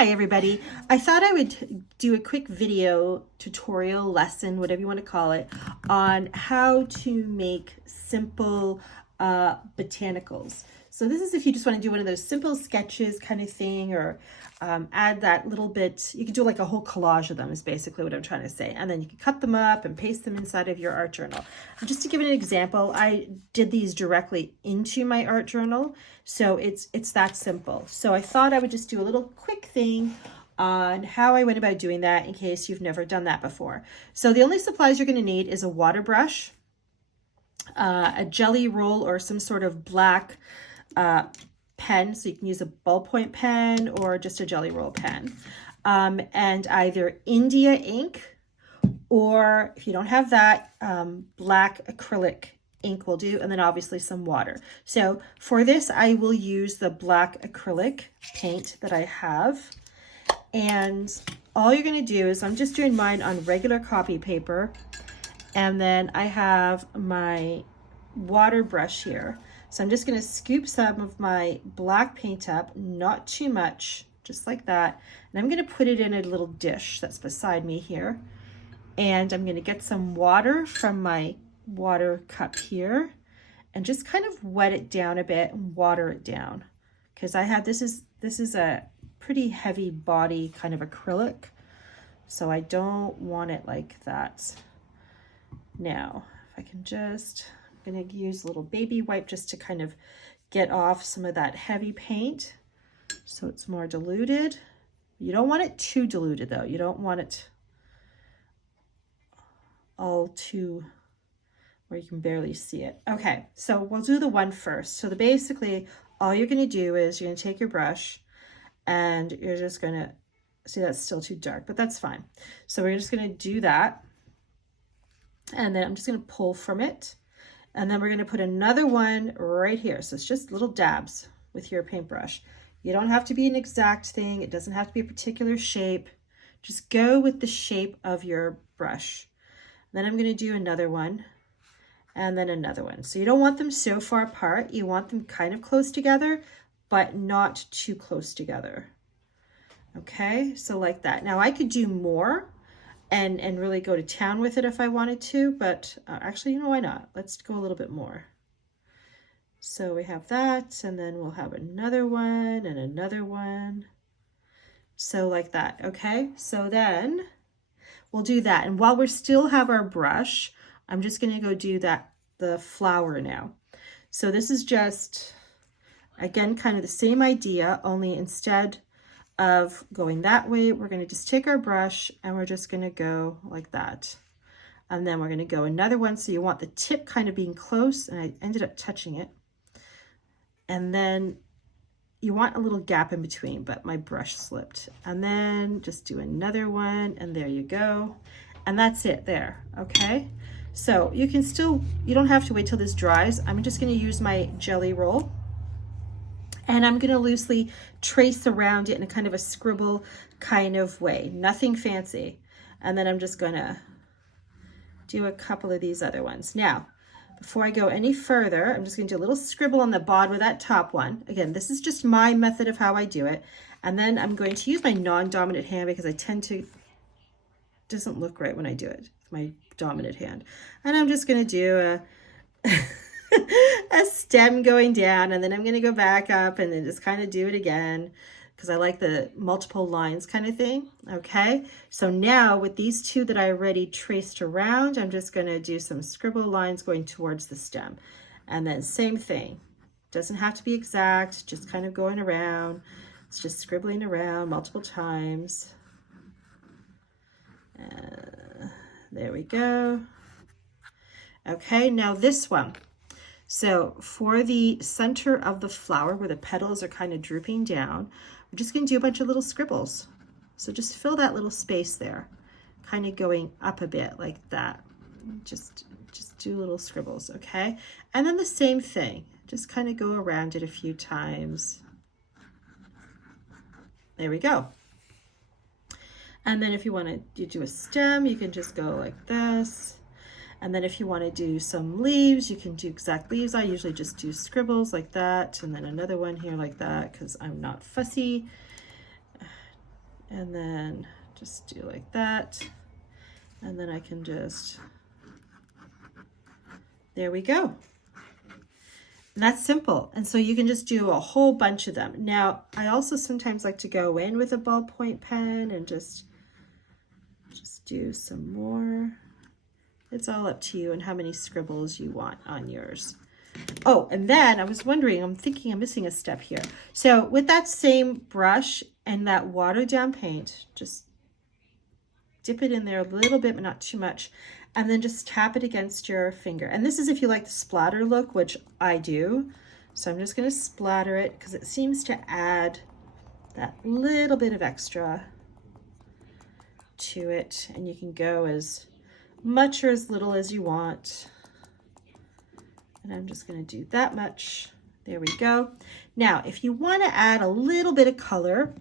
Hi everybody. I thought I would do a quick video tutorial lesson, whatever you want to call it, on how to make simple botanicals. So this is if you just want to do one of those simple sketches kind of thing, or add that little bit. You can do like a whole collage of them is basically what I'm trying to say. And then you can cut them up and paste them inside of your art journal. And just to give an example, I did these directly into my art journal. So it's that simple. So I thought I would just do a little quick thing on how I went about doing that in case you've never done that before. So the only supplies you're going to need is a water brush, a jelly roll or some sort of black pen, so you can use a ballpoint pen or just a jelly roll pen, and either India ink, or if you don't have that, black acrylic ink will do, and then obviously some water. So for this I will use the black acrylic paint that I have, and all you're going to do is, I'm just doing mine on regular copy paper, and then I have my water brush here. So I'm just going to scoop some of my black paint up, not too much, just like that. And I'm going to put it in a little dish that's beside me here. And I'm going to get some water from my water cup here and just kind of wet it down a bit and water it down. Because I have, this is a pretty heavy body kind of acrylic. So I don't want it like that. Now, if I can just, I'm going to use a little baby wipe just to kind of get off some of that heavy paint so it's more diluted. You don't want it too diluted though. You don't want it all too where you can barely see it. Okay, so we'll do the one first. So basically all you're going to do is you're going to take your brush and you're just going to, see that's still too dark, but that's fine. So we're just going to do that. And then I'm just going to pull from it. And then we're going to put another one right here. So it's just little dabs with your paintbrush. You don't have to be an exact thing. It doesn't have to be a particular shape. Just go with the shape of your brush. Then I'm going to do another one and then another one. So you don't want them so far apart. You want them kind of close together, but not too close together. Okay, so like that. Now I could do more and really go to town with it if I wanted to, but actually, you know, why not? Let's go a little bit more. So we have that, and then we'll have another one and another one. So like that, okay? So then we'll do that. And while we still have our brush, I'm just gonna go do the flower now. So this is just, again, kind of the same idea, only instead of going that way, we're going to just take our brush and we're just going to go like that. And then we're going to go another one. So you want the tip kind of being close, and I ended up touching it. And then you want a little gap in between, but my brush slipped. And then just do another one, and there you go. And that's it there, okay? So you can still, you don't have to wait till this dries. I'm just going to use my jelly roll. And I'm going to loosely trace around it in a kind of a scribble kind of way, nothing fancy. And then I'm just going to do a couple of these other ones. Now, before I go any further, I'm just going to do a little scribble on the bottom of that top one. Again, this is just my method of how I do it. And then I'm going to use my non-dominant hand because I tend to, doesn't look right when I do it with my dominant hand. And I'm just going to do a stem going down, and then I'm going to go back up and then just kind of do it again because I like the multiple lines kind of thing. Okay, so now with these two that I already traced around, I'm just going to do some scribble lines going towards the stem, and then same thing, doesn't have to be exact, just kind of going around. It's just scribbling around multiple times. There we go. Okay, now this one. So for the center of the flower where the petals are kind of drooping down, we're just going to do a bunch of little scribbles. So just fill that little space there, kind of going up a bit like that. Just do little scribbles, okay? And then the same thing, just kind of go around it a few times. There we go. And then if you want to do a stem, you can just go like this. And then if you want to do some leaves, you can do exact leaves. I usually just do scribbles like that, and then another one here like that because I'm not fussy. And then just do like that. And then I can just, there we go. And that's simple. And so you can just do a whole bunch of them. Now, I also sometimes like to go in with a ballpoint pen and just do some more. It's all up to you and how many scribbles you want on yours. Oh, and then I was wondering, I'm thinking I'm missing a step here. So with that same brush and that watered down paint, just dip it in there a little bit, but not too much. And then just tap it against your finger. And this is if you like the splatter look, which I do. So I'm just going to splatter it because it seems to add that little bit of extra to it. And you can go as much or as little as you want. And I'm just going to do that much. There we go. Now, if you want to add a little bit of color,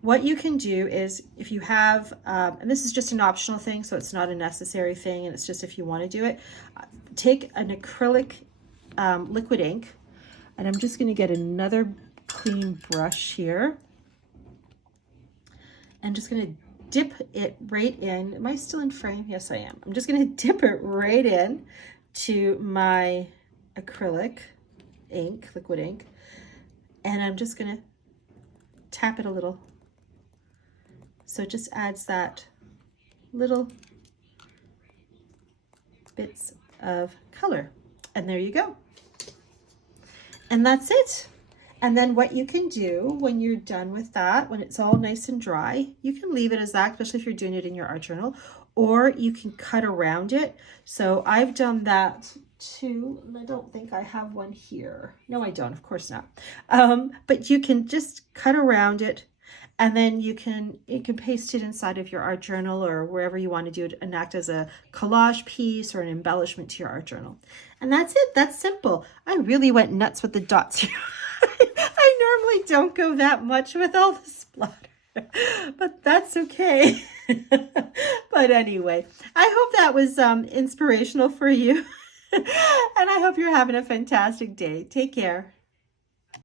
what you can do is if you have, and this is just an optional thing, so it's not a necessary thing, and it's just if you want to do it, take an acrylic liquid ink, and I'm just going to get another clean brush here, and just going to dip it right in. Am I still in frame? Yes, I am. I'm just going to dip it right in to my acrylic ink, liquid ink, and I'm just going to tap it a little. So it just adds that little bits of color. And there you go. And that's it. And then what you can do when you're done with that, when it's all nice and dry, you can leave it as that, especially if you're doing it in your art journal, or you can cut around it. So I've done that too, and I don't think I have one here. No, I don't, of course not. But you can just cut around it, and then you can paste it inside of your art journal or wherever you want to do it and act as a collage piece or an embellishment to your art journal. And that's it. That's simple. I really went nuts with the dots here. I normally don't go that much with all the splatter, but that's okay. But anyway, I hope that was inspirational for you. And I hope you're having a fantastic day. Take care.